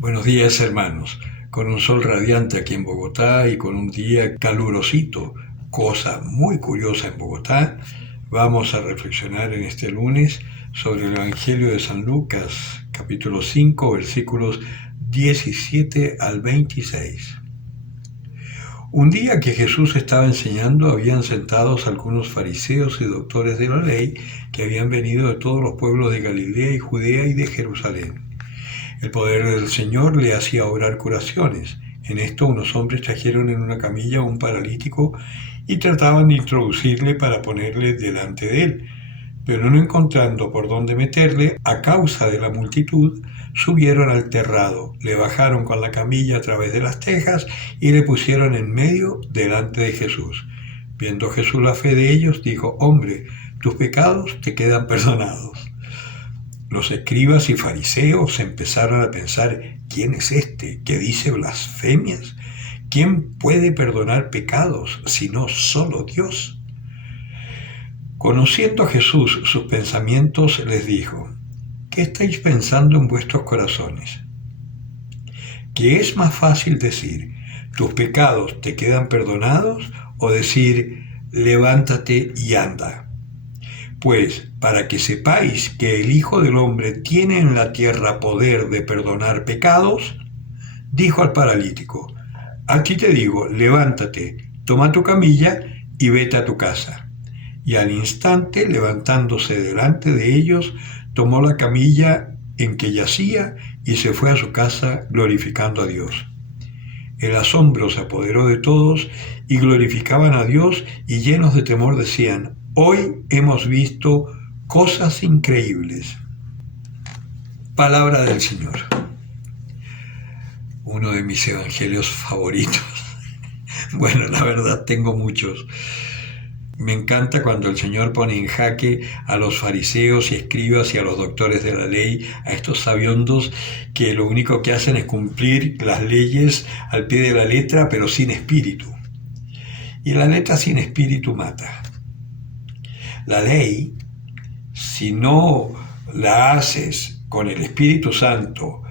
Buenos días, hermanos. Con un sol radiante aquí en Bogotá y con un día calurosito, cosa muy curiosa en Bogotá, vamos a reflexionar en este lunes sobre el Evangelio de San Lucas, capítulo 5, versículos 17 al 26. Un día que Jesús estaba enseñando, habían sentados algunos fariseos y doctores de la ley que habían venido de todos los pueblos de Galilea y Judea y de Jerusalén. El poder del Señor le hacía obrar curaciones. En esto unos hombres trajeron en una camilla a un paralítico y trataban de introducirle para ponerle delante de él. Pero no encontrando por dónde meterle, a causa de la multitud, subieron al terrado, le bajaron con la camilla a través de las tejas y le pusieron en medio delante de Jesús. Viendo Jesús la fe de ellos, dijo: «Hombre, tus pecados te quedan perdonados». Los escribas y fariseos empezaron a pensar: ¿quién es este que dice blasfemias? ¿Quién puede perdonar pecados sino solo Dios? Conociendo Jesús sus pensamientos, les dijo: ¿qué estáis pensando en vuestros corazones? ¿Qué es más fácil decir: tus pecados te quedan perdonados, o decir: levántate y anda? Pues, para que sepáis que el Hijo del Hombre tiene en la tierra poder de perdonar pecados, dijo al paralítico: a ti te digo, levántate, toma tu camilla y vete a tu casa. Y al instante, levantándose delante de ellos, tomó la camilla en que yacía y se fue a su casa glorificando a Dios. El asombro se apoderó de todos y glorificaban a Dios, y llenos de temor decían: hoy hemos visto cosas increíbles. Palabra del Señor. Uno de mis evangelios favoritos. Bueno, la verdad tengo muchos. Me encanta cuando el Señor pone en jaque a los fariseos y escribas y a los doctores de la ley, a estos sabiondos que lo único que hacen es cumplir las leyes al pie de la letra, pero sin espíritu. Y la letra sin espíritu mata. La ley, si no la haces con el Espíritu Santo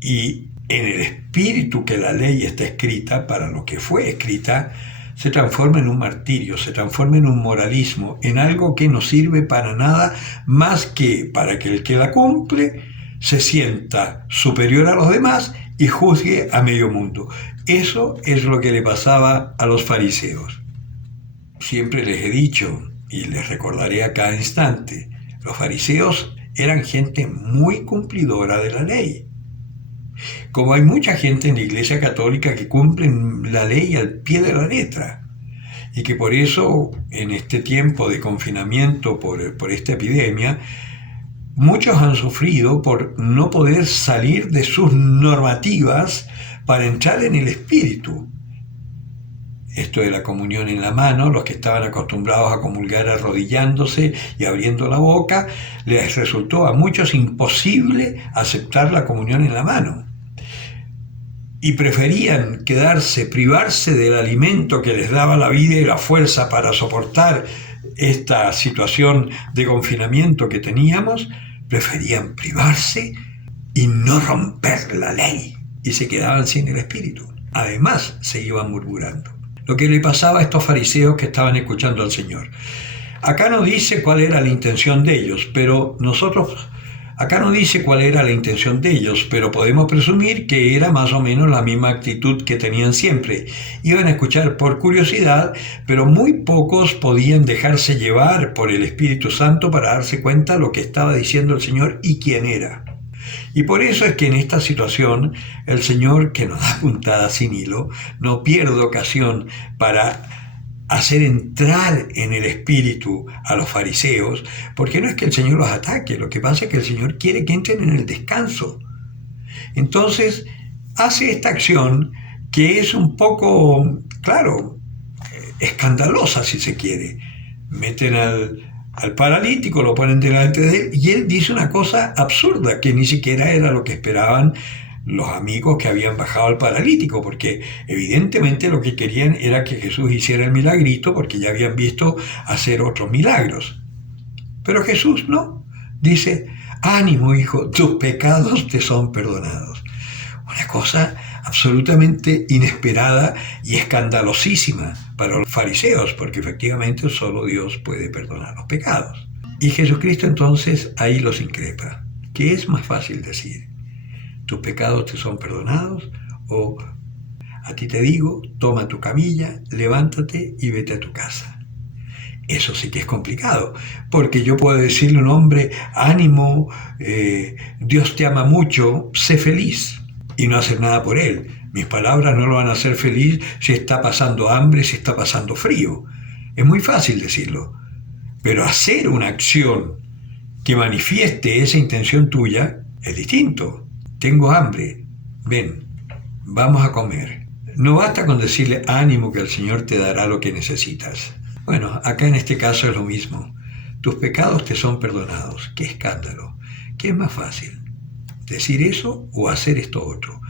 y en el espíritu que la ley está escrita, para lo que fue escrita, se transforma en un martirio, se transforma en un moralismo, en algo que no sirve para nada más que para que el que la cumple se sienta superior a los demás y juzgue a medio mundo. Eso es lo que le pasaba a los fariseos. Siempre les he dicho, y les recordaré a cada instante, los fariseos eran gente muy cumplidora de la ley. Como hay mucha gente en la Iglesia Católica que cumplen la ley al pie de la letra, y que por eso, en este tiempo de confinamiento por esta epidemia, muchos han sufrido por no poder salir de sus normativas para entrar en el Espíritu. Esto de la comunión en la mano, los que estaban acostumbrados a comulgar arrodillándose y abriendo la boca, les resultó a muchos imposible aceptar la comunión en la mano. Y preferían privarse del alimento que les daba la vida y la fuerza para soportar esta situación de confinamiento que teníamos, preferían privarse y no romper la ley, y se quedaban sin el Espíritu. Además, se iban murmurando. Lo que le pasaba a estos fariseos que estaban escuchando al Señor. Acá no dice cuál era la intención de ellos, pero podemos presumir que era más o menos la misma actitud que tenían siempre. Iban a escuchar por curiosidad, pero muy pocos podían dejarse llevar por el Espíritu Santo para darse cuenta de lo que estaba diciendo el Señor y quién era. Y por eso es que en esta situación el Señor, que nos da puntada sin hilo, no pierde ocasión para hacer entrar en el espíritu a los fariseos, porque no es que el Señor los ataque, lo que pasa es que el Señor quiere que entren en el descanso. Entonces hace esta acción que es un poco, claro, escandalosa si se quiere. Meten al paralítico, lo ponen delante de él y él dice una cosa absurda que ni siquiera era lo que esperaban los amigos que habían bajado al paralítico, porque evidentemente lo que querían era que Jesús hiciera el milagrito, porque ya habían visto hacer otros milagros. Pero Jesús no, dice: ánimo, hijo, tus pecados te son perdonados. una cosa absolutamente inesperada y escandalosísima para los fariseos, porque efectivamente solo Dios puede perdonar los pecados. Y Jesucristo entonces ahí los increpa. ¿Qué es más fácil decir? ¿Tus pecados te son perdonados? O a ti te digo, toma tu camilla, levántate y vete a tu casa. Eso sí que es complicado, porque yo puedo decirle a un hombre, ánimo, Dios te ama mucho, sé feliz, y no hacer nada por él. Mis palabras no lo van a hacer feliz si está pasando hambre, si está pasando frío. Es muy fácil decirlo, pero hacer una acción que manifieste esa intención tuya es distinto. Tengo hambre, ven, vamos a comer. No basta con decirle ánimo que el Señor te dará lo que necesitas. Bueno, acá en este caso es lo mismo. Tus pecados te son perdonados. ¡Qué escándalo! ¿Qué es más fácil? ¿Decir eso o hacer esto otro?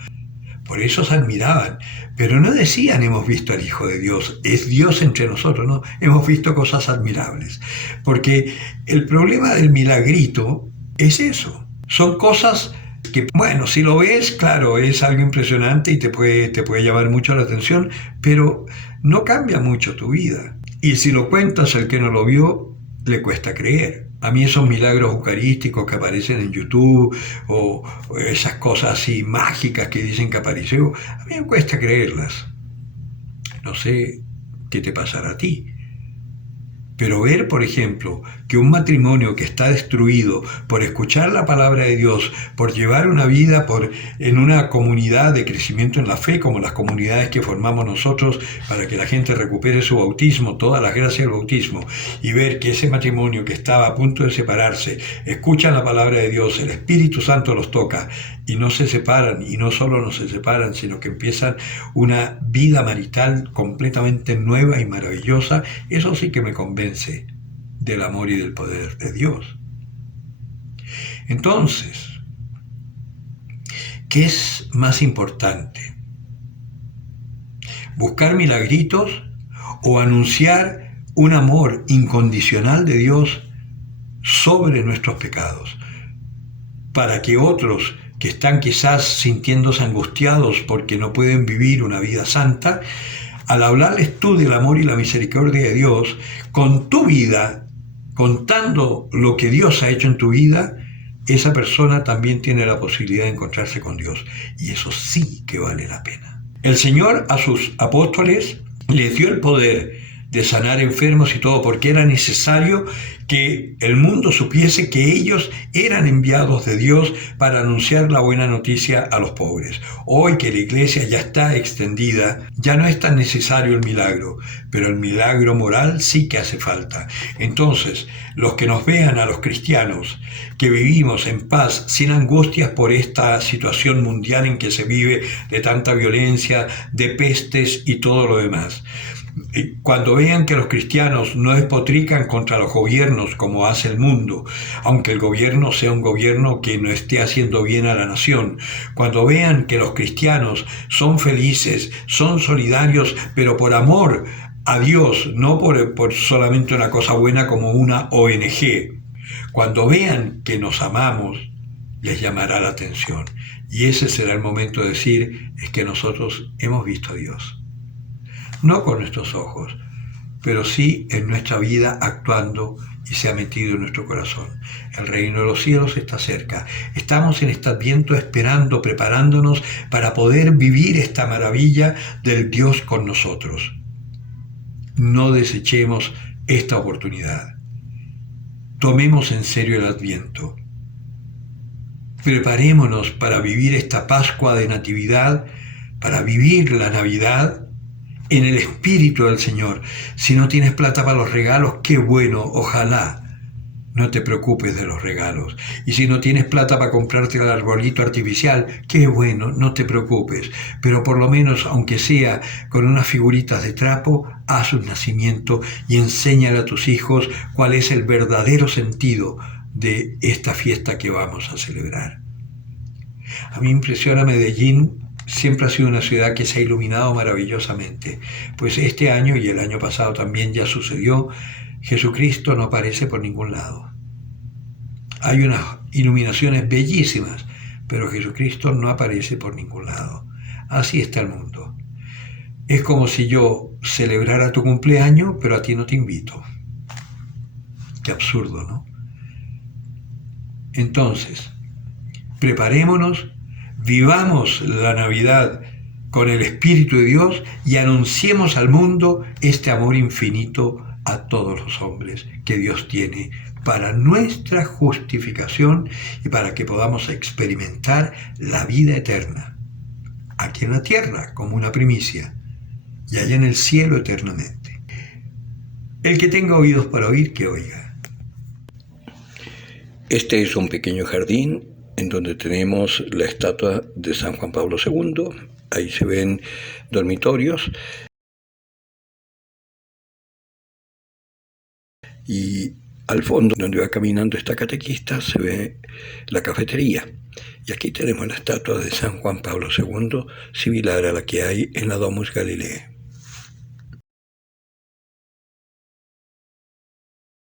Por eso se admiraban, pero no decían hemos visto al Hijo de Dios, es Dios entre nosotros, no, hemos visto cosas admirables. Porque el problema del milagrito es eso, son cosas que, bueno, si lo ves, claro, es algo impresionante y te puede llamar mucho la atención, pero no cambia mucho tu vida. Y si lo cuentas al que no lo vio, le cuesta creer. A mí esos milagros eucarísticos que aparecen en YouTube o esas cosas así mágicas que dicen que apareció, a mí me cuesta creerlas. No sé qué te pasará a ti. Pero ver, por ejemplo, que un matrimonio que está destruido por escuchar la palabra de Dios, por llevar una vida en una comunidad de crecimiento en la fe, como las comunidades que formamos nosotros para que la gente recupere su bautismo, todas las gracias del bautismo, y ver que ese matrimonio que estaba a punto de separarse, escuchan la palabra de Dios, el Espíritu Santo los toca, y no se separan, y no solo no se separan, sino que empiezan una vida marital completamente nueva y maravillosa, eso sí que me convence del amor y del poder de Dios. Entonces, ¿qué es más importante? ¿Buscar milagritos o anunciar un amor incondicional de Dios sobre nuestros pecados? Para que otros que están quizás sintiéndose angustiados porque no pueden vivir una vida santa, al hablarles tú del amor y la misericordia de Dios, con tu vida, contando lo que Dios ha hecho en tu vida, esa persona también tiene la posibilidad de encontrarse con Dios. Y eso sí que vale la pena. El Señor a sus apóstoles les dio el poder de sanar enfermos y todo, porque era necesario que el mundo supiese que ellos eran enviados de Dios para anunciar la buena noticia a los pobres. Hoy que la iglesia ya está extendida, ya no es tan necesario el milagro, pero el milagro moral sí que hace falta. Entonces, los que nos vean a los cristianos, que vivimos en paz, sin angustias por esta situación mundial en que se vive de tanta violencia, de pestes y todo lo demás, cuando vean que los cristianos no despotrican contra los gobiernos como hace el mundo, aunque el gobierno sea un gobierno que no esté haciendo bien a la nación, cuando vean que los cristianos son felices, son solidarios, pero por amor a Dios, no por solamente una cosa buena como una ONG, cuando vean que nos amamos, les llamará la atención. Y ese será el momento de decir, es que nosotros hemos visto a Dios. No con nuestros ojos, pero sí en nuestra vida actuando y se ha metido en nuestro corazón. El reino de los cielos está cerca. Estamos en este Adviento esperando, preparándonos para poder vivir esta maravilla del Dios con nosotros. No desechemos esta oportunidad. Tomemos en serio el Adviento. Preparémonos para vivir esta Pascua de Natividad, para vivir la Navidad en el Espíritu del Señor. Si no tienes plata para los regalos, qué bueno, ojalá. No te preocupes de los regalos. Y si no tienes plata para comprarte el arbolito artificial, qué bueno, no te preocupes. Pero por lo menos, aunque sea con unas figuritas de trapo, haz un nacimiento y enséñale a tus hijos cuál es el verdadero sentido de esta fiesta que vamos a celebrar. A mí me impresiona Medellín. Siempre ha sido una ciudad que se ha iluminado maravillosamente. Pues este año y el año pasado también ya sucedió, Jesucristo no aparece por ningún lado. Hay unas iluminaciones bellísimas, pero Jesucristo no aparece por ningún lado. Así está el mundo. Es como si yo celebrara tu cumpleaños, pero a ti no te invito. Qué absurdo, ¿no? Entonces, preparémonos, vivamos la Navidad con el Espíritu de Dios y anunciemos al mundo este amor infinito a todos los hombres que Dios tiene para nuestra justificación y para que podamos experimentar la vida eterna, aquí en la tierra como una primicia y allá en el cielo eternamente. El que tenga oídos para oír, que oiga. Este es un pequeño jardín en donde tenemos la estatua de San Juan Pablo II. Ahí se ven dormitorios. Y al fondo, donde va caminando esta catequista, se ve la cafetería. Y aquí tenemos la estatua de San Juan Pablo II, similar a la que hay en la Domus Galilei.